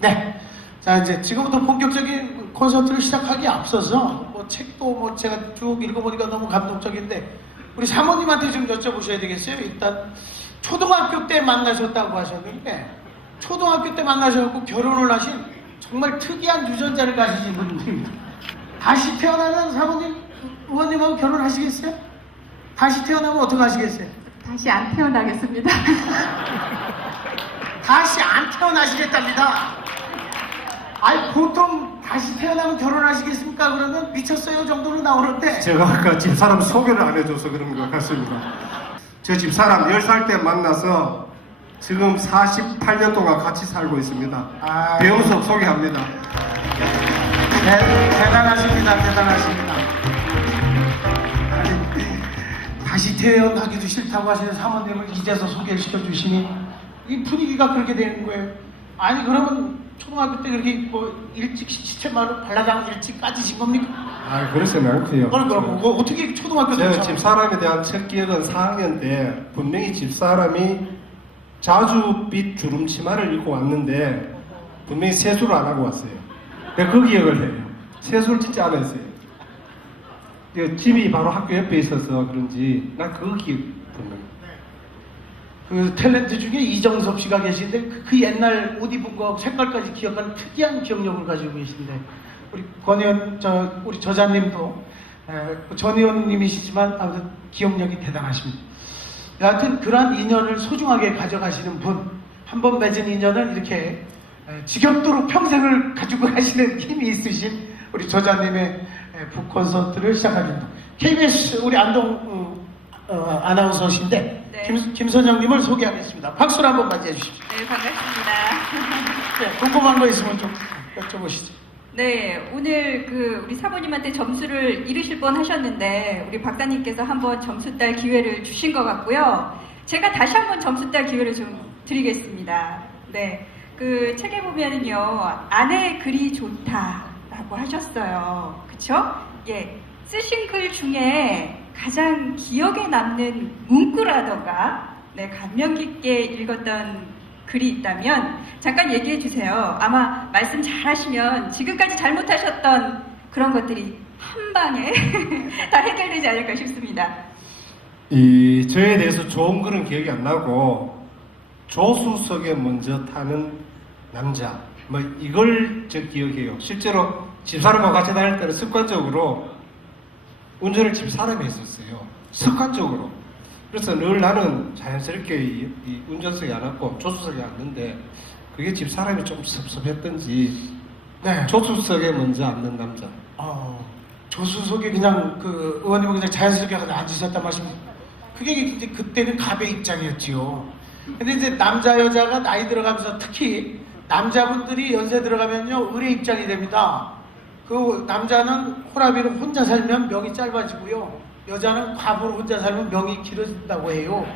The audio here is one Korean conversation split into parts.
네. 자, 이제 지금부터 본격적인 콘서트를 시작하기에 앞서서 뭐 책도 뭐 제가 쭉 읽어보니까 너무 감동적인데 우리 사모님한테 좀 여쭤보셔야 되겠어요. 일단 초등학교 때 만나셨다고 하셨는데 초등학교 때 만나셔갖고 결혼을 하신 정말 특이한 유전자를 가지신 분입니다. 다시 태어나면 사모님, 의원님하고 결혼하시겠어요? 다시 태어나면 어떻게 하시겠어요? 다시 안 태어나겠습니다. 다시 안 태어나시겠답니다. 아니 보통 다시 태어나면 결혼하시겠습니까? 그러면 미쳤어요 정도로 나오는데 제가 아까 집사람 소개를 안 해줘서 그런 것 같습니다. 저 집사람 10살 때 만나서 지금 48년 동안 같이 살고 있습니다. 배우석 소개합니다. 네, 대단하십니다. 대단하십니다. 아니, 다시 태어나기도 싫다고 하시는 사모님을 이제서 소개시켜 주시니 이 분위기가 그렇게 되는 거예요. 아니 그러면 초등학교 때 그렇게 뭐 일찍 시체마루 발라당 일찍 까지신 겁니까? 아, 그렇지는 않고요. 그럼 뭐 어떻게 초등학교 때 제가 집사람에 대한 첫 기억은 4학년 때 분명히 집사람이 자주빛 주름 치마를 입고 왔는데 분명히 세수를 안 하고 왔어요. 내가 그 기억을 해요. 세수를 진짜 안 했어요. 집이 바로 학교 옆에 있어서 그런지 난 그 기억 분명히. 그 탤런트 중에 이정섭 씨가 계신데 그 옛날 옷 입은 거 색깔까지 기억하는 특이한 기억력을 가지고 계신데 우리 권혜원 우리 저자님도 전 의원님이시지만 아무튼 기억력이 대단하십니다. 여하튼 그러한 인연을 소중하게 가져가시는 분, 한 번 맺은 인연을 이렇게 지겹도록 평생을 가지고 가시는 힘이 있으신 우리 저자님의 북콘서트를 시작하겠습니다. KBS 우리 안동 아나운서신데 네. 김선영님을 소개하겠습니다. 박수로 한번 맞이해 주십시오. 네, 반갑습니다. 네, 궁금한 거 있으면 좀 여쭤보시죠. 네, 오늘 우리 사모님한테 점수를 잃으실 뻔 하셨는데 우리 박사님께서 한번 점수 딸 기회를 주신 것 같고요. 제가 다시 한번 점수 딸 기회를 좀 드리겠습니다. 네, 그 책에 보면은요, 아내의 글이 좋다라고 하셨어요. 그쵸? 예, 쓰신 글 중에 가장 기억에 남는 문구라던가 감명 깊게 읽었던 글이 있다면 잠깐 얘기해 주세요. 아마 말씀 잘 하시면 지금까지 잘못하셨던 그런 것들이 한 방에 다 해결되지 않을까 싶습니다. 저에 대해서 좋은 글은 기억이 안 나고 조수석에 먼저 타는 남자 뭐 이걸 저 기억해요. 실제로 집사람하고 같이 다닐 때는 습관적으로 운전을 집사람이 했었어요. 습관적으로. 그래서 늘 나는 자연스럽게 이 운전석에 앉았고 조수석에 앉는데 그게 집사람이 좀 섭섭했던지 네. 조수석에 먼저 앉는 남자. 조수석에 그냥 그 의원님은 그냥 자연스럽게 앉으셨단 말씀입니다. 그게 이제 그때는 갑의 입장이었지요. 근데 이제 남자 여자가 나이 들어가면서 특히 남자분들이 연세 들어가면요 을의 입장이 됩니다. 그 남자는 호라비로 혼자 살면 명이 짧아지고요. 여자는 과부로 혼자 살면 명이 길어진다고 해요.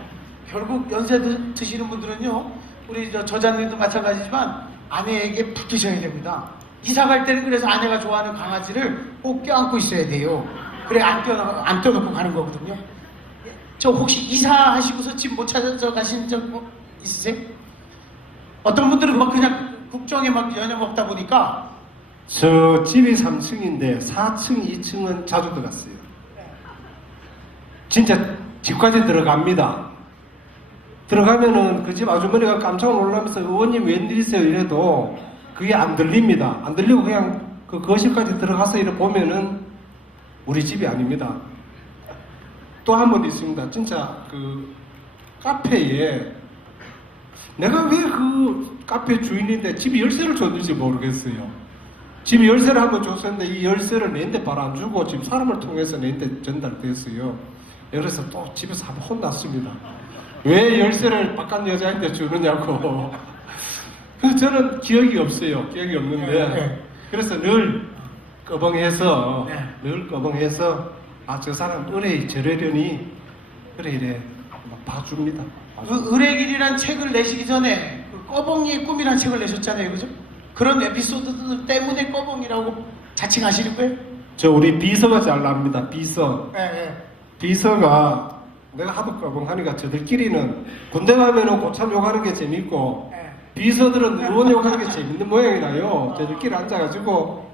결국 연세 드시는 분들은요, 우리 저자님도 마찬가지지만 아내에게 붙으셔야 됩니다. 이사 갈 때는 그래서 아내가 좋아하는 강아지를 꼭 껴안고 있어야 돼요. 그래 안 껴놓고 가는 거거든요. 저 혹시 이사하시고서 집 못 찾아서 가신 적 뭐 있으세요? 어떤 분들은 막 그냥 국정에 막 연연 먹다 보니까 저 집이 3층인데 4층, 2층은 자주 들어갔어요. 진짜 집까지 들어갑니다. 들어가면은 그 집 아주머니가 깜짝 놀라면서 의원님 웬일이세요 이래도 그게 안 들립니다. 안 들리고 그냥 그 거실까지 들어가서 이래 보면은 우리 집이 아닙니다. 또 한 번 있습니다. 진짜 그 카페에 내가 왜 그 카페 주인인데 집 열쇠를 줬는지 모르겠어요. 집 열쇠를 한번 줬었는데 이 열쇠를 내한테 바로 안 주고 지금 사람을 통해서 내한테 전달됐어요. 그래서 또 집에서 한번 혼났습니다. 왜 열쇠를 바깥 여자한테 주느냐고. 그래서 저는 기억이 없어요. 기억이 없는데 그래서 늘 꺼벙해서 저 사람 의뢰 저래려니 그래 이래 봐줍니다. 그 을의 길이란 책을 내시기 전에 그 꺼벙이의 꿈이란 책을 내셨잖아요, 그죠? 그런 에피소드들 때문에 꺼벙이라고 자칭하시는 거예요? 저 우리 비서가 잘 납니다. 비서. 네. 비서가 내가 하도 꺼벙하니까 저들끼리는 군대 가면은 고참 욕하는 게 재밌고 비서들은 의원님 하는 게 재밌는 모양이라요. 저들끼리 앉아가지고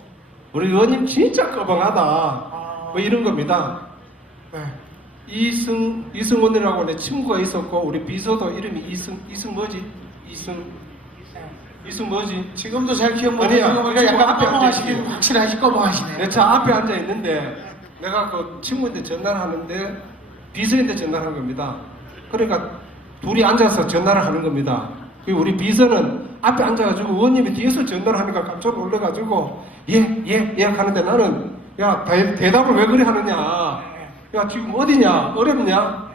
우리 의원님 진짜 꺼벙하다 뭐 이런 겁니다. 네. 이승원이라고 내 친구가 있었고 우리 비서도 이름이 이승 뭐지? 이승 뭐지? 지금도 잘 기억 아니야. 못해요. 그러니까 지금 약간 앞에 꺼벙하시긴 앉아있어요. 확실하시 꺼벙하시네. 내 차 앞에 앉아 있는데 내가 그 친구한테 전화를 하는데 비서한테 전화를 한 겁니다. 그러니까 둘이 앉아서 전화를 하는 겁니다. 그리고 우리 비서는 앞에 앉아가지고 의원님이 뒤에서 전화를 하니까 깜짝 놀라가지고 예 하는데 나는 야 대답을 왜 그래 하느냐. 야 지금 어디냐 어렵냐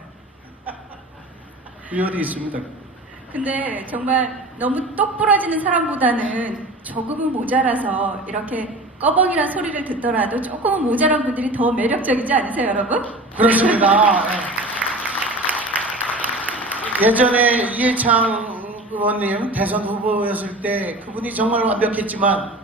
이 어디 있습니다. 근데 정말 너무 똑 부러지는 사람보다는 조금은 모자라서 이렇게 꺼벙이란 소리를 듣더라도 조금은 모자란 분들이 더 매력적이지 않으세요, 여러분? 그렇습니다. 예. 예전에 이해창 의원님 대선 후보였을 때 그분이 정말 완벽했지만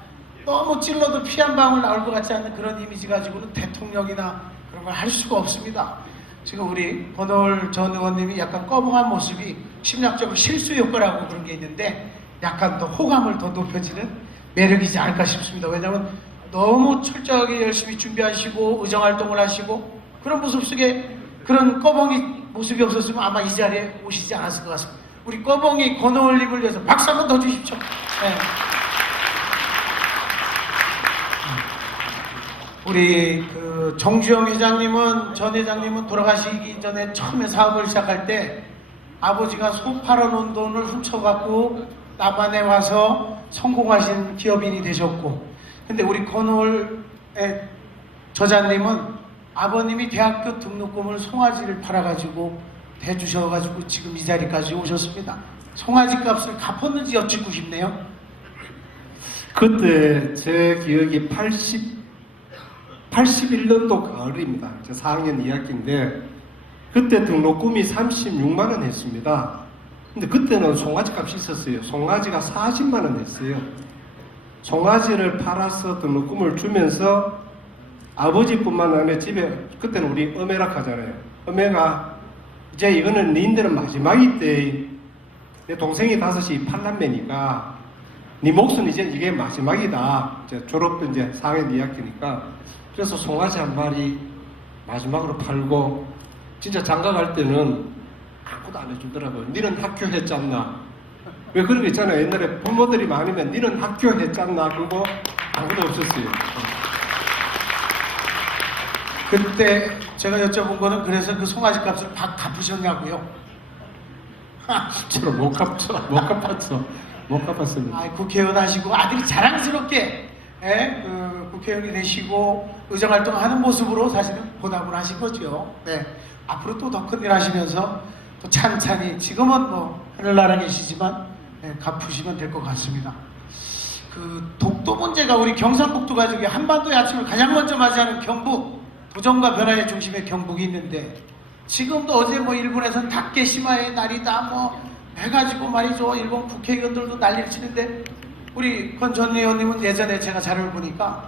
너무 찔러도 피 한 방울 나올 것 같지 않는 그런 이미지 가지고는 대통령이나 그런 걸 할 수가 없습니다. 지금 우리 권오을 전 의원님이 약간 꺼벙한 모습이 심리학적으로 실수 효과라고 그런 게 있는데 약간 더 호감을 더 높여지는 매력이지 않을까 싶습니다. 왜냐하면 너무 철저하게 열심히 준비하시고 의정활동을 하시고 그런 모습 속에 그런 꺼벙이 모습이 없었으면 아마 이 자리에 오시지 않았을 것 같습니다. 우리 꺼벙이 권오을님을 위해서 박수 한번 더 주십시오. 네. 우리 그 정주영 회장님은 전 회장님은 돌아가시기 전에 처음에 사업을 시작할 때 아버지가 소 팔아놓은 돈을 훔쳐갖고 남한에 와서 성공하신 기업인이 되셨고, 근데 우리 권오을의 저자님은 아버님이 대학교 등록금을 송아지를 팔아가지고 대주셔가지고 지금 이 자리까지 오셨습니다. 송아지 값을 갚았는지 여쭙고 싶네요. 그때 제 기억이 81년도 가을입니다. 저 4학년 2학기인데 그때 등록금이 36만 원 했습니다. 근데 그때는 송아지 값이 있었어요. 송아지가 40만 원 했어요. 송아지를 팔아서 등록금을 주면서 아버지뿐만 아니라 집에 그때는 우리 어메락 하잖아요. 어메가 이제 이거는 니인들은 마지막이 때 내 동생이 5이 8남매니까 네 몫은 이제 이게 마지막이다. 이제 졸업도 이제 4학년 2학기니까 그래서 송아지 한 마리 마지막으로 팔고 진짜 장가 갈 때는 아무도 안 해주더라고요. 니는 학교 했잖나. 왜 그런 거 있잖아요. 옛날에 부모들이 많으면 니는 학교 했잖나. 그거 아무도 없었어요. 그때 제가 여쭤본 거는 그래서 그 송아지 값을 갚으셨냐고요? 실제로 못 갚았어. 못 갚았습니다. 아, 국회의원 하시고 아들이 자랑스럽게 그 국회의원이 되시고 의정활동하는 모습으로 사실은 보답을 하신 거죠. 네. 앞으로 또 더 큰 일 하시면서 또 찬찬히 지금은 뭐 하늘나라 계시지만 갚으시면 될 것 같습니다. 그 독도 문제가 우리 경상북도 가지고 한반도의 아침을 가장 먼저 맞이하는 경북, 도전과 변화의 중심에 경북이 있는데 지금도 어제 뭐 일본에서는 다케시마의 날이다 뭐 해가지고 말이죠. 일본 국회의원들도 난리를 치는데 우리 권 전 의원님은 예전에 제가 자료를 보니까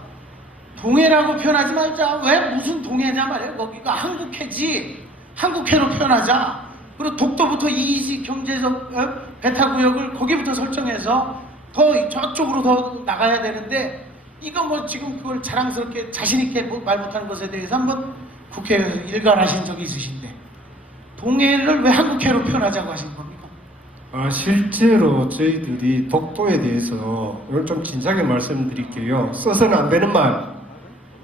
동해라고 표현하지 말자. 왜 무슨 동해냐 말이에요. 거기가 한국해지. 한국해로 표현하자. 그리고 독도부터 이지 경제적 배타구역을 거기부터 설정해서 더 저쪽으로 더 나가야 되는데 이거 뭐 지금 그걸 자랑스럽게 자신있게 말 못하는 것에 대해서 한번 국회에서 일관하신 적이 있으신데 동해를 왜 한국해로 표현하자고 하신 겁니까? 실제로 저희들이 독도에 대해서 오늘 좀 진작에 말씀드릴게요. 써서는 안 되는 말,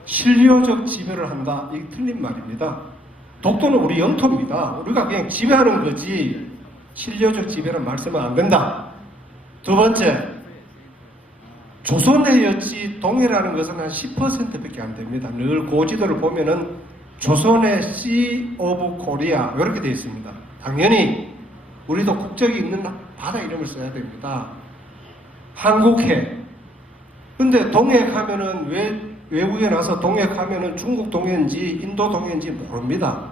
실효적 지배를 한다. 이게 틀린 말입니다. 독도는 우리 영토입니다. 우리가 그냥 지배하는 거지 실효적 지배란 말씀은 안 된다. 두 번째, 조선의 여지 동해라는 것은 한 10%밖에 안 됩니다. 늘 고지도를 보면은 조선의 Sea of Korea 이렇게 되어 있습니다. 당연히 우리도 국적이 있는 바다 이름을 써야 됩니다. 한국해. 근데 동해 가면은 왜 외국에 나서 동해 가면은 중국 동해인지 인도 동해인지 모릅니다.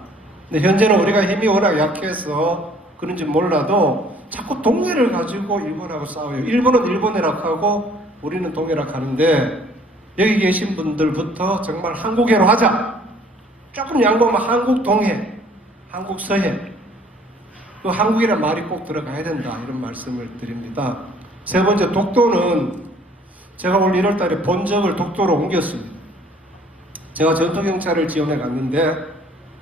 근데 현재는 우리가 힘이 워낙 약해서 그런지 몰라도 자꾸 동해를 가지고 일본하고 싸워요. 일본은 일본해락 하고 우리는 동해락 하는데 여기 계신 분들부터 정말 한국해로 하자. 조금 양보하면 한국 동해, 한국 서해. 그 한국이란 말이 꼭 들어가야 된다. 이런 말씀을 드립니다. 세 번째, 독도는 제가 올 1월 달에 본적을 독도로 옮겼습니다. 제가 전투경찰을 지원해 갔는데,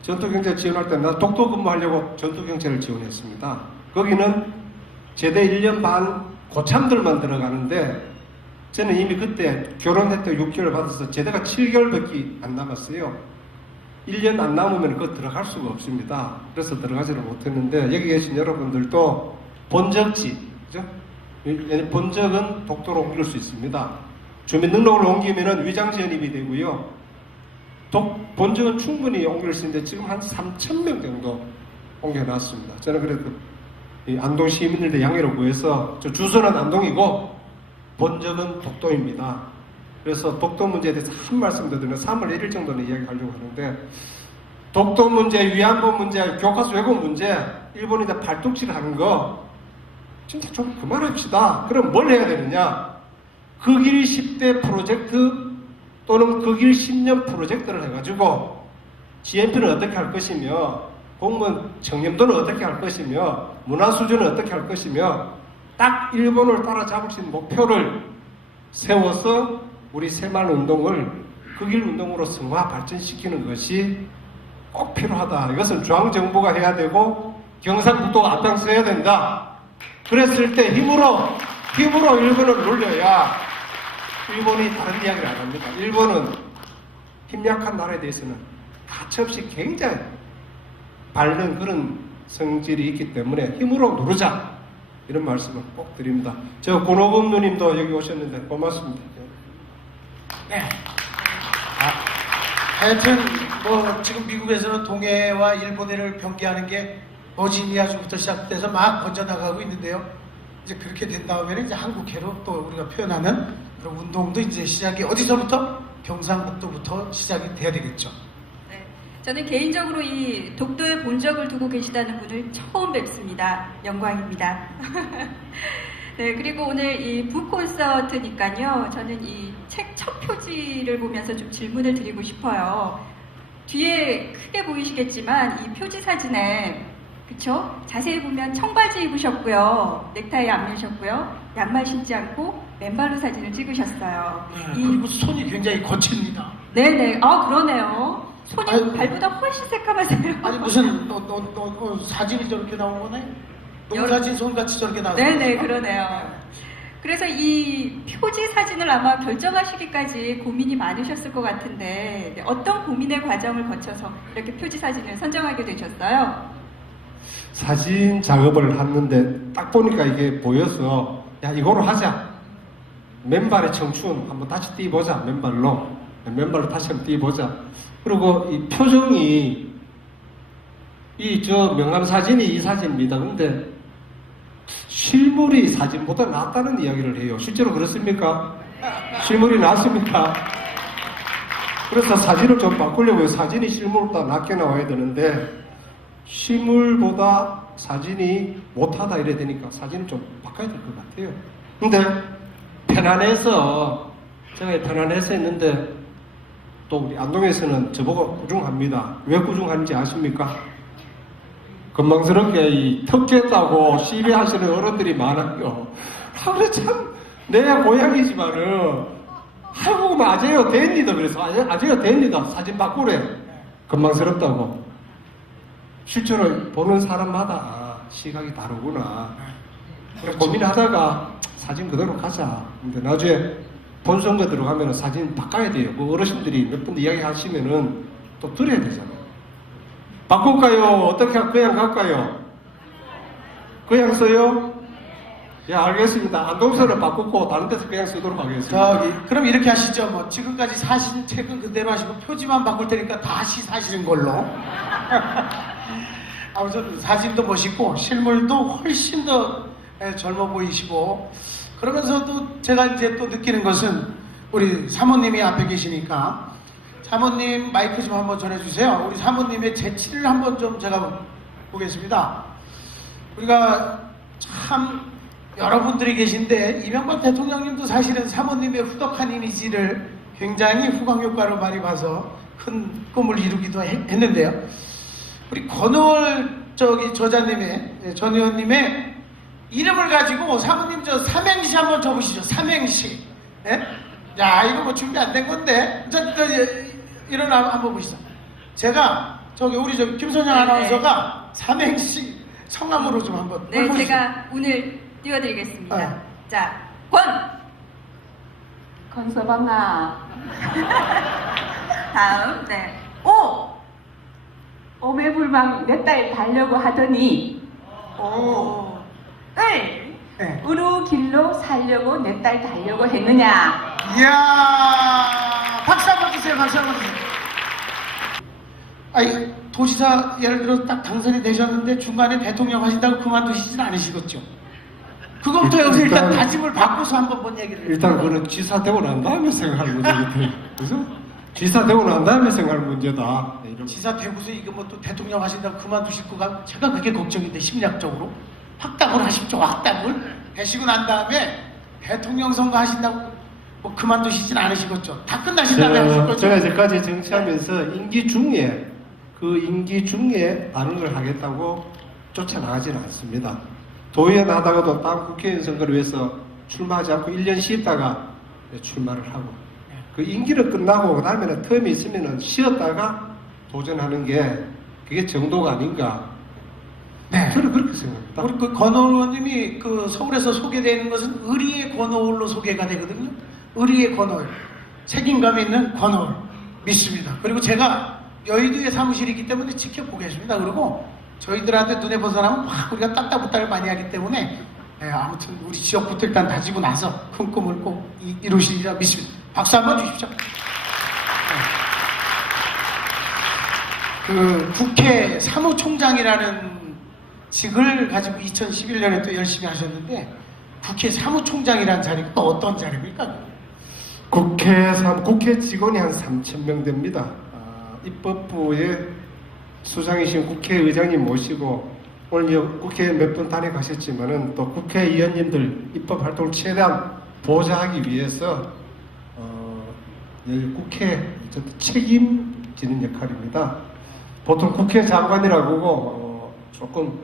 전투경찰 지원할 때 나 독도 근무하려고 전투경찰을 지원했습니다. 거기는 제대 1년 반 고참들만 들어가는데, 저는 이미 그때 결혼했던 6개월 받아서 제대가 7개월밖에 안 남았어요. 1년 안 남으면 그거 들어갈 수가 없습니다. 그래서 들어가지를 못했는데, 여기 계신 여러분들도 본적지, 그죠? 본적은 독도로 옮길 수 있습니다. 주민 등록을 옮기면 위장전입이 되고요. 본적은 충분히 옮길 수 있는데 지금 한 3,000명 정도 옮겨놨습니다. 저는 그래도 이 안동 시민들의 양해를 구해서, 저 주소는 안동이고 본적은 독도입니다. 그래서 독도 문제에 대해서 한 말씀 드리면 3월 1일 정도는 이야기하려고 하는데, 독도 문제, 위안부 문제, 교과서 왜곡 문제, 일본에다 발뚝질 하는 거 진짜 좀 그만합시다. 그럼 뭘 해야 되느냐? 극일 10대 프로젝트 또는 극일 10년 프로젝트를 해가지고 GNP는 어떻게 할 것이며, 공무원 청렴도는 어떻게 할 것이며, 문화 수준은 어떻게 할 것이며, 딱 일본을 따라잡을 수 있는 목표를 세워서 우리 새마을 운동을 극일 운동으로 승화 발전시키는 것이 꼭 필요하다. 이것은 중앙정부가 해야 되고 경상북도가 앞장서야 된다. 그랬을 때 힘으로 일본을 놀려야 일본이 다른 이야기를 안 합니다. 일본은 힘 약한 나라에 대해서는 가차없이 굉장히 바른 그런 성질이 있기 때문에 힘으로 누르자, 이런 말씀을 꼭 드립니다. 저 권호금 누님도 여기 오셨는데 고맙습니다. 네. 하여튼 뭐 지금 미국에서는 동해와 일본해를 병기하는 게 버지니아주부터 시작돼서 막 번져나가고 있는데요. 이제 그렇게 된 다음에는 이제 한국해로 또 우리가 표현하는 그런 운동도 이제 시작이 어디서부터? 경상북도부터 시작이 돼야 되겠죠. 네, 저는 개인적으로 이 독도의 본적을 두고 계시다는 분을 처음 뵙습니다. 영광입니다. 네, 그리고 오늘 이 북콘서트니까요. 저는 이 책 첫 표지를 보면서 좀 질문을 드리고 싶어요. 뒤에 크게 보이시겠지만 이 표지 사진에, 그쵸? 자세히 보면 청바지 입으셨고요. 넥타이 안 매셨고요. 양말 신지 않고 맨발로 사진을 찍으셨어요. 네, 그리고 손이 굉장히 거칩니다. 네네. 아, 그러네요. 손이 아이고. 발보다 훨씬 새까마세요. 아니 무슨 사진이 저렇게 나온 거네? 농사진 손같이 저렇게 나왔어요. 네네, 그러네요. 그래서 이 표지 사진을 아마 결정하시기까지 고민이 많으셨을 것 같은데, 어떤 고민의 과정을 거쳐서 이렇게 표지 사진을 선정하게 되셨어요? 사진 작업을 했는데 딱 보니까 이게 보여서, 야, 이거로 하자. 맨발의 청춘 한번 다시 띄워보자. 맨발로 다시 한번 띄워보자. 그리고 이 표정이, 이 저 명함 사진이 이 사진입니다. 근데 실물이 사진보다 낫다는 이야기를 해요. 실제로 그렇습니까? 실물이 낫습니까? 그래서 사진을 좀 바꾸려고요. 사진이 실물보다 낫게 나와야 되는데 실물보다 사진이 못하다 이래 되니까 사진을 좀 바꿔야 될 것 같아요. 근데 편안해서, 제가 편안해서 했는데 또 우리 안동에서는 저보고 꾸중합니다. 왜 꾸중하는지 아십니까? 건망스럽게 이 턱겠다고 시비하시는 어른들이 많아요. 아, 그래 참 내 고향이지만은 아이고 맞아요 됩니다. 그래서 아재요 됩니다. 사진 바꾸래. 건망스럽다고. 실제로 보는 사람마다 시각이 다르구나. 그래 고민하다가 사진 그대로 가자. 근데 나중에 본선거 들어가면 사진 바꿔야 돼요. 그 어르신들이 몇 번 이야기하시면은 또 들어야 되잖아요. 바꿀까요? 어떻게 그냥 갈까요? 그냥 써요? 예, 알겠습니다. 안동서를 바꾸고 다른 데서 그냥 쓰도록 하겠습니다. 그럼 이렇게 하시죠. 뭐 지금까지 사신 책은 그대로 하시고 표지만 바꿀 테니까 다시 사시는 걸로. 아무튼 사진도 멋있고 실물도 훨씬 더 젊어 보이시고, 그러면서도 제가 이제 또 느끼는 것은 우리 사모님이 앞에 계시니까 사모님 마이크 좀 한번 전해주세요. 우리 사모님의 재치를 한번 좀 제가 보겠습니다. 우리가 참 여러분들이 계신데 이명박 대통령님도 사실은 사모님의 후덕한 이미지를 굉장히 후광효과로 많이 봐서 큰 꿈을 이루기도 했는데요. 우리 권월 저자님의 전 의원님의 이름을 가지고 사모님 저 삼행시 한번 적으시죠. 삼행시. 예? 야, 이거 뭐 준비 안 된 건데. 일어나 한번 보시죠. 제가 저기 우리 저 김선영 아나운서가 삼행시 성함으로 좀 한번. 네, 보시죠. 제가 오늘 띄워드리겠습니다. 네. 자, 권! 건서방아, 다음, 네. 오매불망 내 딸 달려고 하더니 오. 을! 네. 어느 길로 살려고 내 딸 달려고 했느냐? 이야, 박수 한번 주세요. 박수 한번 주세요. 아니, 도지사 예를 들어 딱 당선이 되셨는데 중간에 대통령 하신다고 그만두시진 않으시겠죠? 그거부터 여기서 일단 다짐을 바꿔서 한번 뭔 얘기를 일단 그거는 지사 되고 난 다음에 생각할 문제 같아요. 그죠? 지사 되고 난 다음에 생각할 문제다. 네, 이런 지사 되고서 이거 뭐 또 대통령 하신다고 그만두실 거가 제가 그게 걱정인데 심리학적으로 확답을 하십시오. 확답을 되시고 난 다음에 대통령 선거 하신다고 뭐 그만두시진 않으시겠죠? 다 끝나신 다음에 하실 거죠? 제가 이제까지 정치하면서 임기 중에 그 임기 중에 다른 걸 하겠다고 쫓아나가지는 않습니다. 도의원 하다가도 다음 국회의원 선거를 위해서 출마하지 않고 1년 쉬었다가 출마를 하고 그 임기를 끝나고 그 다음에는 텀이 있으면은 쉬었다가 도전하는 게 그게 정도가 아닌가. 네. 저는 그렇게 생각합니다. 우리 그 권오울 의원님이 그 서울에서 소개되는 것은 의리의 권오울로 소개가 되거든요. 의리의 권오울, 책임감 있는 권오울 믿습니다. 그리고 제가 여의도에 사무실이 있기 때문에 지켜보겠습니다. 그리고 저희들한테 눈에 벗어나면 막 우리가 따따붙다를 많이 하기 때문에 아무튼 우리 지역부터 일단 다지고 나서 큰 꿈을 꼭 이루시리라 믿습니다. 박수 한번 주십시오. 그 국회 사무총장이라는 직을 가지고 2011년에 또 열심히 하셨는데 국회 사무총장이라는 자리가 또 어떤 자리입니까? 국회 직원이 한 3,000명 됩니다. 입법부의 수장이신 국회의장님 모시고 오늘 국회에 몇 번 다녀가셨지만은 또 국회의원님들 입법 활동을 최대한 보좌하기 위해서 국회 책임지는 역할입니다. 보통 국회 장관이라고 하고 조금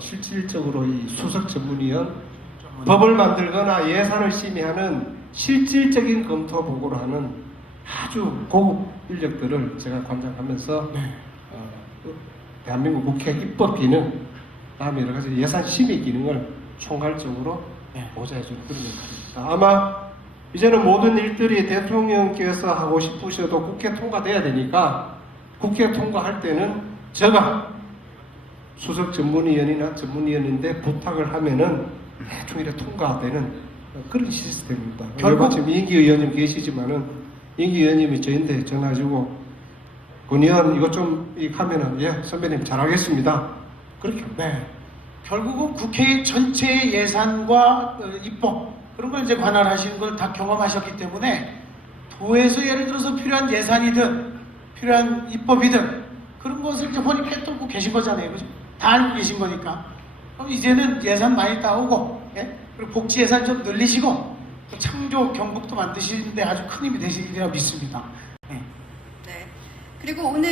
실질적으로 이 수석 전문위원 법을 만들거나 예산을 심의하는 실질적인 검토 보고를 하는 아주 고급 인력들을 제가 관장하면서 대한민국 국회 입법 기능, 다음에 여러 가지 예산 심의 기능을 총괄적으로 보좌해주는 그런 역할입니다. 아마 이제는 모든 일들이 대통령께서 하고 싶으셔도 국회 통과돼야 되니까 국회 통과할 때는 제가 수석 전문위원이나 전문위원인데 부탁을 하면은 대충 이렇게 통과되는 그런 시스템입니다. 결국 지금 임기 의원님 계시지만은 임기 의원님이 저희한테 전화주고 권 의원 이것 좀 하면은 예 선배님 잘하겠습니다. 그렇게 합니다. 네. 결국은 국회 전체 예산과 입법 그런 걸 이제 관할하시는 걸 다 경험하셨기 때문에 도에서 예를 들어서 필요한 예산이든 필요한 입법이든 그런 것을 이제 혼이 꿰뚫고 계신 거잖아요, 그죠? 다 알고 계신 거니까. 그럼 이제는 예산 많이 따오고, 예? 그리고 복지 예산 좀 늘리시고 또 창조 경북도 만드시는데 아주 큰 힘이 되시리라 믿습니다. 네. 네. 그리고 오늘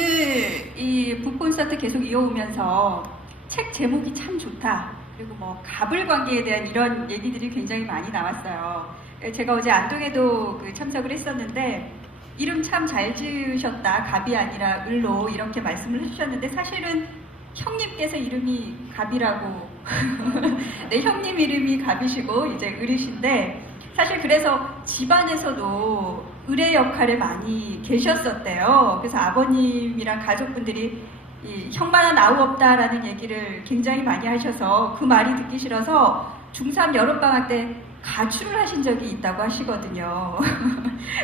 이 북콘서트 계속 이어오면서 책 제목이 참 좋다. 그리고 뭐 갑을 관계에 대한 이런 얘기들이 굉장히 많이 나왔어요. 제가 어제 안동에도 참석을 했었는데 이름 참 잘 지으셨다. 갑이 아니라 을로 이렇게 말씀을 해주셨는데 사실은 형님께서 이름이 갑이라고 네, 형님 이름이 갑이시고 이제 을이신데 사실 그래서 집안에서도 을의 역할에 많이 계셨었대요. 그래서 아버님이랑 가족분들이 이 형만한 아우 없다라는 얘기를 굉장히 많이 하셔서 그 말이 듣기 싫어서 중3 여름방학 때 가출을 하신 적이 있다고 하시거든요.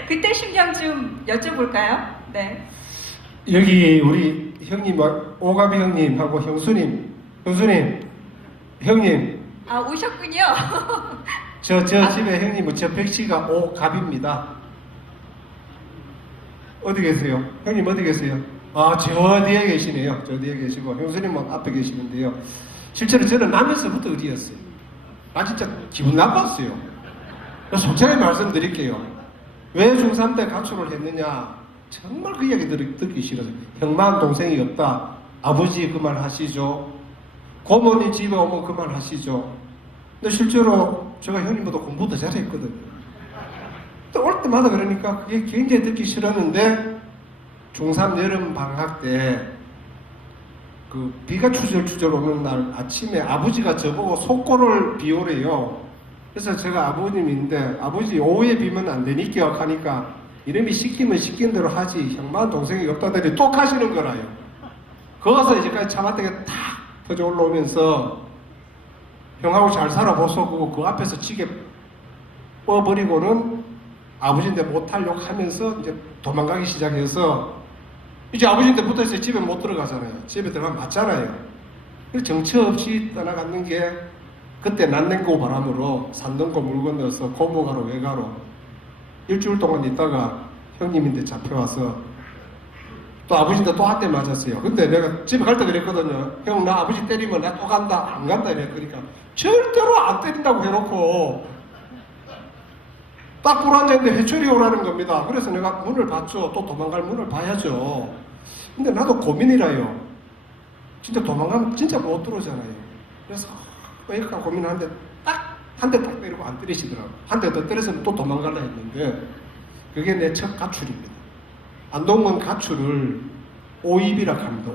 그때 심경 좀 여쭤볼까요? 네. 여기 우리 형님 오가비 형님하고 형수님 형님 아 오셨군요. 저 집에 형님은 저 백씨가 오갑입니다. 어디 계세요? 형님 어디 계세요? 저 뒤에 계시네요. 저 뒤에 계시고 형수님은 앞에 계시는데요. 실제로 저는 남에서부터 어디였어요. 진짜 기분 나빴어요. 솔직하게 말씀드릴게요. 왜 중3 때 가출을 했느냐? 정말 그 이야기 듣기 싫어서. 형만 동생이 없다. 아버지 그 말 하시죠. 고모님 집에 오면 그 말 하시죠. 근데 실제로 제가 형님보다 공부도 잘했거든요. 또 올 때마다 그러니까 그게 굉장히 듣기 싫었는데 중3 여름 방학 때 그 비가 추절추절 오는 날 아침에 아버지가 저보고 속고를 비오래요. 그래서 제가 아버님인데 아버지 오후에 비면 안 되니까 하니까 이름이 시키면 시킨 대로 하지 형만 동생이 없다더니 또 하시는 거라요. 거기서 이제까지 차마되게 탁 터져 올라오면서 형하고 잘 살아보소고 그 앞에서 지게 뻗버리고는 아버지인데 못할 욕 하면서 이제 도망가기 시작해서 이제 아버지인데 붙어있어요. 집에 못 들어가잖아요. 집에 들어가면 맞잖아요. 그래서 정처 없이 떠나갔는 게 그때 난냉고 바람으로 산등고 물 건너서 고모가로 외가로 일주일 동안 있다가 형님인데 잡혀와서 또 아버지인데 또 한 대 맞았어요. 근데 내가 집에 갈 때 그랬거든요. 형 나 아버지 때리면 나 또 간다. 안 간다 이래. 그러니까 절대로 안 때린다고 해놓고 딱 불안했는데 회초리 오라는 겁니다. 그래서 내가 문을 봤죠. 또 도망갈 문을 봐야죠. 근데 나도 고민이라요. 진짜 도망가면 진짜 못 들어오잖아요. 그래서 이렇게 고민하는데 딱 한 대 딱 때리고 안 때리시더라고요. 한 대 더 때렸으면 또 도망갈라 했는데 그게 내 첫 가출입니다. 안동은 가출을 오입이라고 합니다.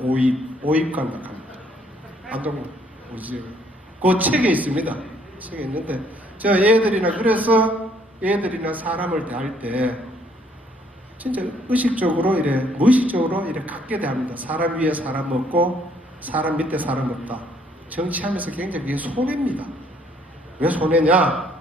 오입간다고 합니다. 안동 뭐지? 그 책에 있습니다. 책에 있는데 제가 얘들이나 그래서 얘들이나 사람을 대할 때 진짜 의식적으로 이래 무의식적으로 이래 갖게 대합니다. 사람 위에 사람 없고 사람 밑에 사람 없다. 정치하면서 굉장히 그게 손해입니다. 왜 손해냐?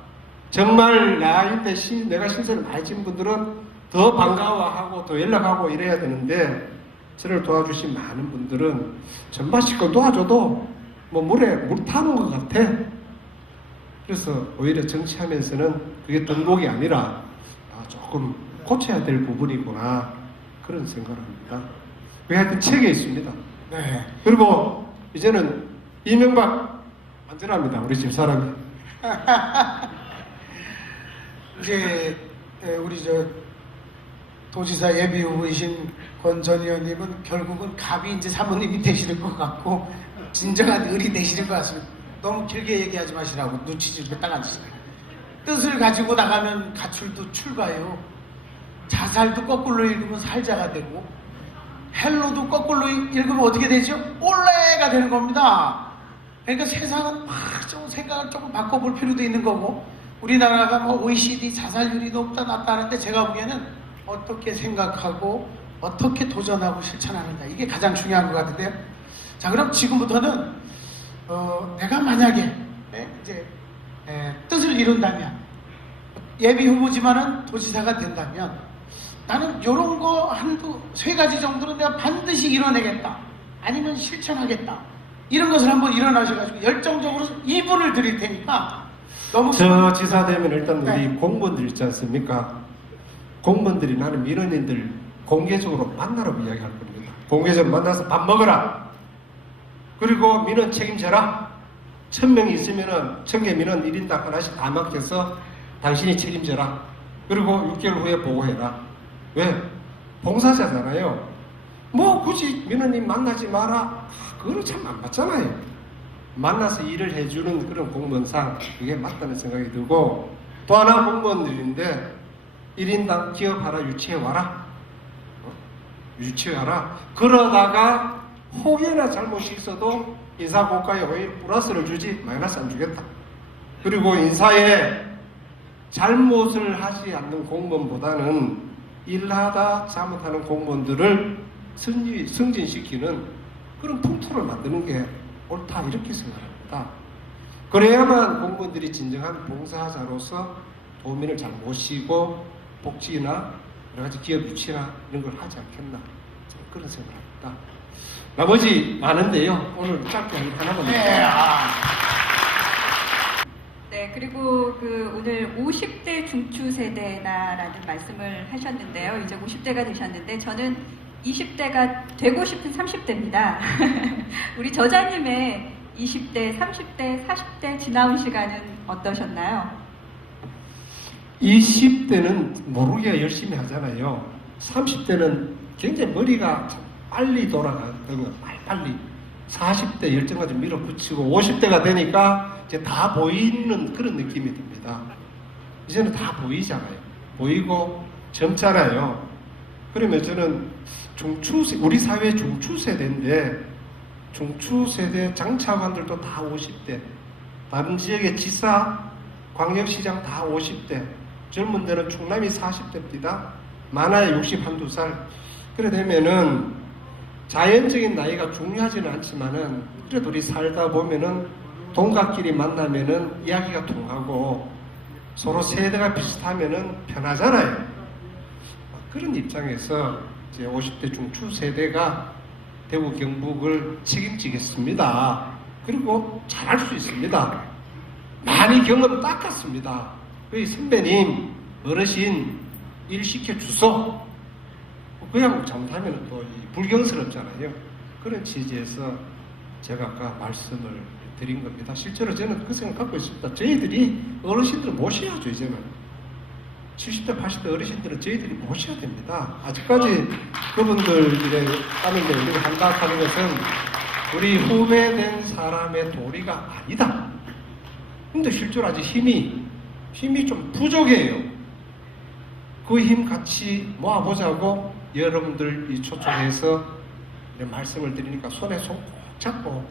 정말 나한테 내가 신세를 많이 진 분들은 더 반가워하고 더 연락하고 이래야 되는데 저를 도와주신 많은 분들은 전반식껏 도와줘도 뭐 물에 물 타는 것 같아. 그래서 오히려 정치하면서는 그게 등복이 아니라 조금 고쳐야 될 부분이구나 그런 생각을 합니다. 그게 하여튼 책에 있습니다. 네. 그리고 이제는 이명박 안전합니다. 우리 집사람이. 이제 우리 저 도지사 예비 후보이신 권 전 의원님은 결국은 갑이 이제 사모님이 되시는 것 같고 진정한 을이 되시는 것 같습니다. 너무 길게 얘기하지 마시라고 눈치 주고 딱 앉으세요. 뜻을 가지고 나가면 가출도 출가요. 자살도 거꾸로 읽으면 살자가 되고 헬로도 거꾸로 읽으면 어떻게 되죠? 올레가 되는 겁니다. 그러니까 세상은 좀 생각을 조금 바꿔볼 필요도 있는 거고 우리나라가 뭐 OECD 자살률이 높다 낮다 하는데 제가 보기에는 어떻게 생각하고 어떻게 도전하고 실천하는가 이게 가장 중요한 것 같은데요. 자 그럼 지금부터는 내가 만약에 이제 뜻을 이룬다면 예비 후보지만은 도지사가 된다면 나는 이런 거 한두 세 가지 정도는 내가 반드시 이뤄내겠다 아니면 실천하겠다 이런 것을 한번 일어나셔가지고 열정적으로 2분을 드릴 테니까 너무 저 지사 되면 일단 우리 네. 공무원들 있지 않습니까? 공무원들이 나는 민원인들 공개적으로 만나라고 이야기할 겁니다. 공개적으로 만나서 밥 먹어라. 그리고 민원 책임져라. 1000명이 있으면은 1000개 민원 1인당 하나씩 다 맡겨서 당신이 책임져라. 그리고 6개월 후에 보고해라. 왜? 봉사자잖아요. 뭐 굳이 민원인 만나지 마라. 그거는 참 안 맞잖아요. 만나서 일을 해주는 그런 공무원상 그게 맞다는 생각이 들고 또 하나 공무원들인데 1인당 기업하라 유치해와라. 유치해와라. 그러다가 혹여나 잘못이 있어도 인사고과에 오히려 플러스를 주지 마이너스 안 주겠다. 그리고 인사에 잘못을 하지 않는 공무원보다는 일하다 잘못하는 공무원들을 승진시키는 그런 풍토를 만드는 게 옳다 이렇게 생각합니다. 그래야만 공무원들이 진정한 봉사자로서 도민을 잘 모시고 복지나 여러 가지 기업 유치나 이런 걸 하지 않겠나 그런 생각을 합니다. 나머지 많은데요. 오늘 짧게 하나만. 네, 그리고 오늘 50대 중추 세대다라는 말씀을 하셨는데요. 이제 50대가 되셨는데 저는 20대가 되고 싶은 30대입니다. 우리 저자님의 20대, 30대, 40대 지나온 시간은 어떠셨나요? 20대는 모르게 열심히 하잖아요. 30대는 굉장히 머리가 참 빨리 돌아가거든요. 빨리. 40대 열정까지 밀어붙이고 50대가 되니까 이제 다 보이는 그런 느낌이 듭니다. 이제는 다 보이잖아요. 보이고 젊잖아요. 그러면 저는 우리 사회 중추세대인데 중추세대 장차관들도 다 50대, 다른 지역의 지사, 광역시장 다 50대, 젊은 데는 충남이 40대입니다. 많아야 60 한두 살. 그래 되면은 자연적인 나이가 중요하지는 않지만은 그래도 우리 살다 보면은 동갑끼리 만나면은 이야기가 통하고 서로 세대가 비슷하면은 편하잖아요. 그런 입장에서 이제 50대 중추 세대가 대구 경북을 책임지겠습니다. 그리고 잘할 수 있습니다. 많이 경험 닦았습니다. 우리 선배님, 어르신 일 시켜주소. 그냥 잘못하면 또 불경스럽잖아요. 그런 취지에서 제가 아까 말씀을 드린 겁니다. 실제로 저는 그 생각 갖고 있습니다. 저희들이 어르신들을 모셔야죠, 이제는. 70대, 80대 어르신들은 저희들이 모셔야 됩니다. 아직까지 그분들의 하는데 우리가 한다하는 것은 우리 후배된 사람의 도리가 아니다. 근데 실제로 아직 힘이 좀 부족해요. 그 힘 같이 모아보자고 여러분들 초청해서 말씀을 드리니까 손에 손 꼭 잡고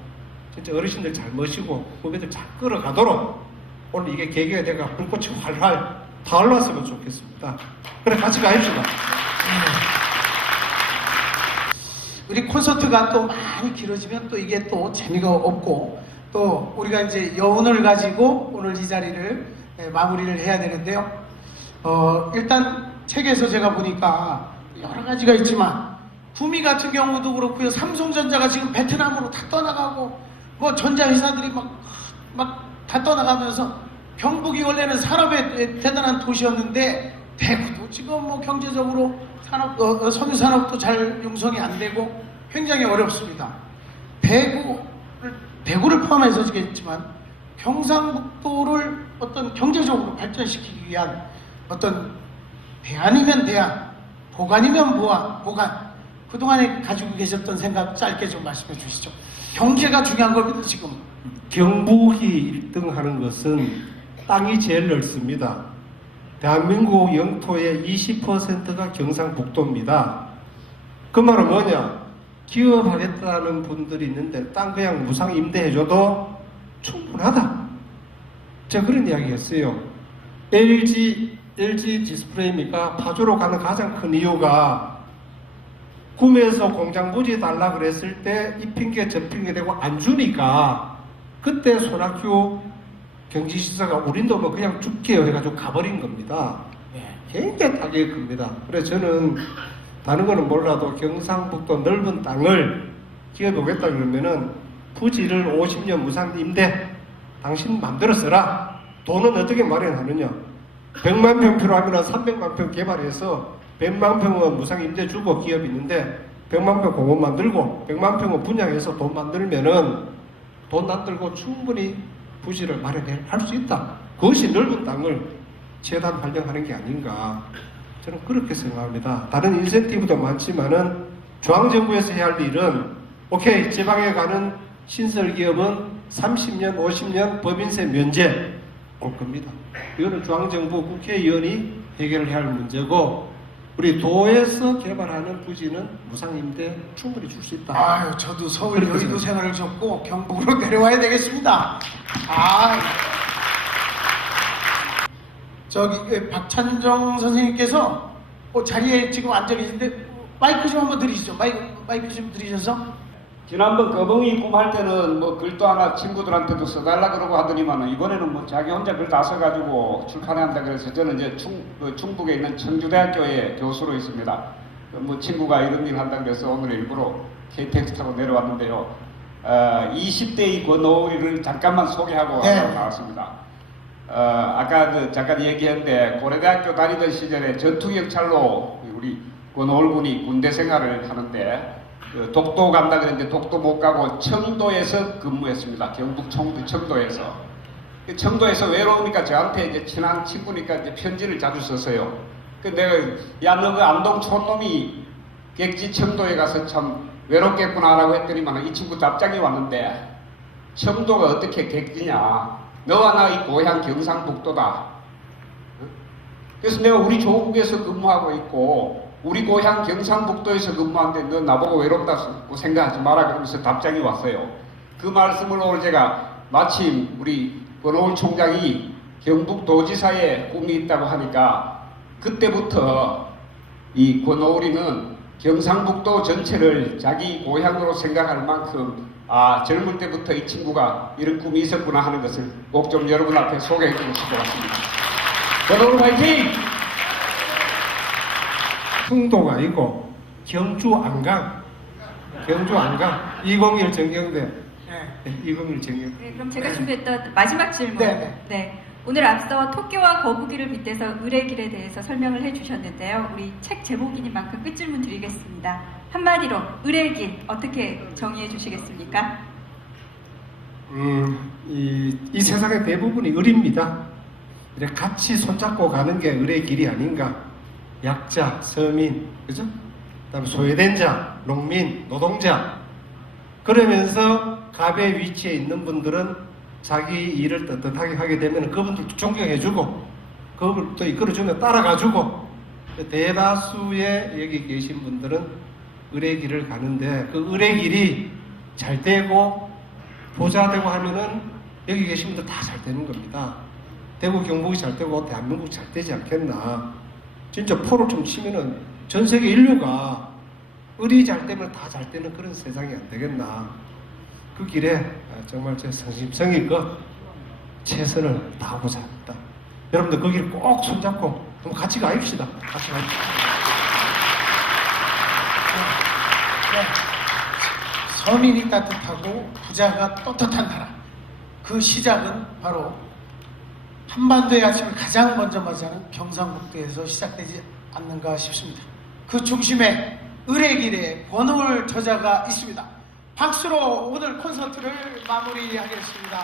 진짜 어르신들 잘 모시고 후배들 잘 끌어가도록 오늘 이게 계기가 돼가 불꽃이 활활 타올랐으면 좋겠습니다. 그래 같이 가입시다. 우리 콘서트가 또 많이 길어지면 또 이게 또 재미가 없고 또 우리가 이제 여운을 가지고 오늘 이 자리를 마무리를 해야 되는데요. 일단 책에서 제가 보니까 여러 가지가 있지만 구미 같은 경우도 그렇고요. 삼성전자가 지금 베트남으로 다 떠나가고 뭐 전자회사들이 막 다 떠나가면서 경북이 원래는 산업의 대단한 도시였는데 대구도 지금 뭐 경제적으로 섬유산업도 잘 융성이 안 되고 굉장히 어렵습니다. 대구를 포함해서겠지만 경상북도를 어떤 경제적으로 발전시키기 위한 어떤 대안이면 대안, 보관이면 보관. 그동안에 가지고 계셨던 생각 짧게 좀 말씀해 주시죠. 경제가 중요한 겁니다, 지금. 경북이 1등 하는 것은 땅이 제일 넓습니다. 대한민국 영토의 20%가 경상북도입니다. 그 말은 뭐냐? 기업하겠다는 분들이 있는데 땅 그냥 무상 임대해줘도 충분하다. 제가 그런 이야기 했어요. LG 디스플레이가 파주로 가는 가장 큰 이유가 구매해서 공장 부지 달라 그랬을 때 이 핑계 저 핑계 대고 안 주니까 그때 손학규 경기지사가 우린도 뭐 그냥 죽게요 해가지고 가버린 겁니다. 굉장히 타격이 큽니다. 그래서 저는 다른 거는 몰라도 경상북도 넓은 땅을 기업이 오겠다 그러면은 부지를 50년 무상 임대 당신 맘대로 써라. 돈은 어떻게 마련하느냐? 100만 평 필요하면 300만 평 개발해서 100만 평은 무상 임대 주고 기업이 있는데 100만 평 공원 만들고 100만 평은 분양해서 돈 만들면은 돈 안 들고 충분히 부지를 마련할 수 있다. 그것이 넓은 땅을 재단 활용하는 게 아닌가. 저는 그렇게 생각합니다. 다른 인센티브도 많지만은 중앙정부에서 해야 할 일은 오케이 지방에 가는 신설기업은 30년, 50년 법인세 면제 올 겁니다. 이거는 중앙정부 국회의원이 해결해야 할 문제고 우리 도에서 개발하는 부지는 무상임대 충분히 줄 수 있다. 아유, 저도 서울 여의도 생활을 접고 경북으로 내려와야 되겠습니다. 저기 박찬정 선생님께서 자리에 지금 앉아 계신데 마이크 좀 한번 드리시죠. 마이크 좀 드리셔서. 지난번 거봉이 꿈할 때는 뭐 글도 하나 친구들한테도 써달라 그러고 하더니만은 이번에는 뭐 자기 혼자 글 다 써가지고 출판한다 그래서 저는 이제 충북에 있는 청주대학교에 교수로 있습니다. 뭐 친구가 이런 일 한다 그래서 오늘 일부러 KTX 타고 내려왔는데요. 20대의 권오리를 잠깐만 소개하고 나왔습니다. 아까 잠깐 얘기했는데 고려대학교 다니던 시절에 전투경찰로 우리 권오을 군이 군대 생활을 하는데 독도 간다 그랬는데 독도 못 가고 청도에서 근무했습니다. 경북 청도에서. 청도에서 외로우니까 저한테 이제 친한 친구니까 이제 편지를 자주 썼어요. 그 내가 야 너 그 안동 촌놈이 객지 청도에 가서 참 외롭겠구나라고 했더니만 이 친구 답장이 왔는데 청도가 어떻게 객지냐? 너와 나 이 고향 경상북도다. 그래서 내가 우리 조국에서 근무하고 있고 우리 고향 경상북도에서 근무하는데 너 나보고 외롭다고 생각하지 마라 그러면서 답장이 왔어요. 그 말씀을 오늘 제가 마침 우리 권오울 총장이 경북도지사에 꿈이 있다고 하니까 그때부터 이 권오울이는 경상북도 전체를 자기 고향으로 생각할 만큼 젊을 때부터 이 친구가 이런 꿈이 있었구나 하는 것을 꼭 좀 여러분 앞에 소개해드리고 싶은 것 같습니다. 권오울 화이팅! 충도가 아니고 경주 안강 201 정경대 네. 201 정경대. 네, 그럼 제가 준비했던 마지막 질문. 네. 오늘 앞서 토끼와 거북이를 빗대서 의뢰길에 대해서 설명을 해주셨는데요. 우리 책 제목이니만큼 끝질문 드리겠습니다. 한마디로 의뢰길 어떻게 정의해 주시겠습니까? 이 세상의 대부분이 을입니다. 이렇게 같이 손잡고 가는 게 을의 길이 아닌가. 약자, 서민, 그죠? 그다음에 소외된 자, 농민, 노동자. 그러면서 갑의 위치에 있는 분들은 자기 일을 떳떳하게 하게 되면 그분들도 존경해주고 그분을 또 이끌어주면 따라가주고 대다수의 여기 계신 분들은 을의 길을 가는데 그 을의 길이 잘 되고 부자 되고 하면은 여기 계신 분들 다 잘 되는 겁니다. 대구 경북이 잘 되고 대한민국이 잘 되지 않겠나. 진짜 포를 좀 치면은 전 세계 인류가 을이 잘 되면 다 잘 되는 그런 세상이 안 되겠나. 그 길에 정말 제 성심성의껏 최선을 다하고자 합니다. 여러분들 그 길 꼭 손잡고 한번 같이 가입시다. 같이 가입시다. 네. 서민이 따뜻하고 부자가 떳떳한 나라. 그 시작은 바로 한반도의 아침을 가장 먼저 맞이하는 경상북도에서 시작되지 않는가 싶습니다. 그 중심에 을의 길에 권오울 저자가 있습니다. 박수로 오늘 콘서트를 마무리하겠습니다.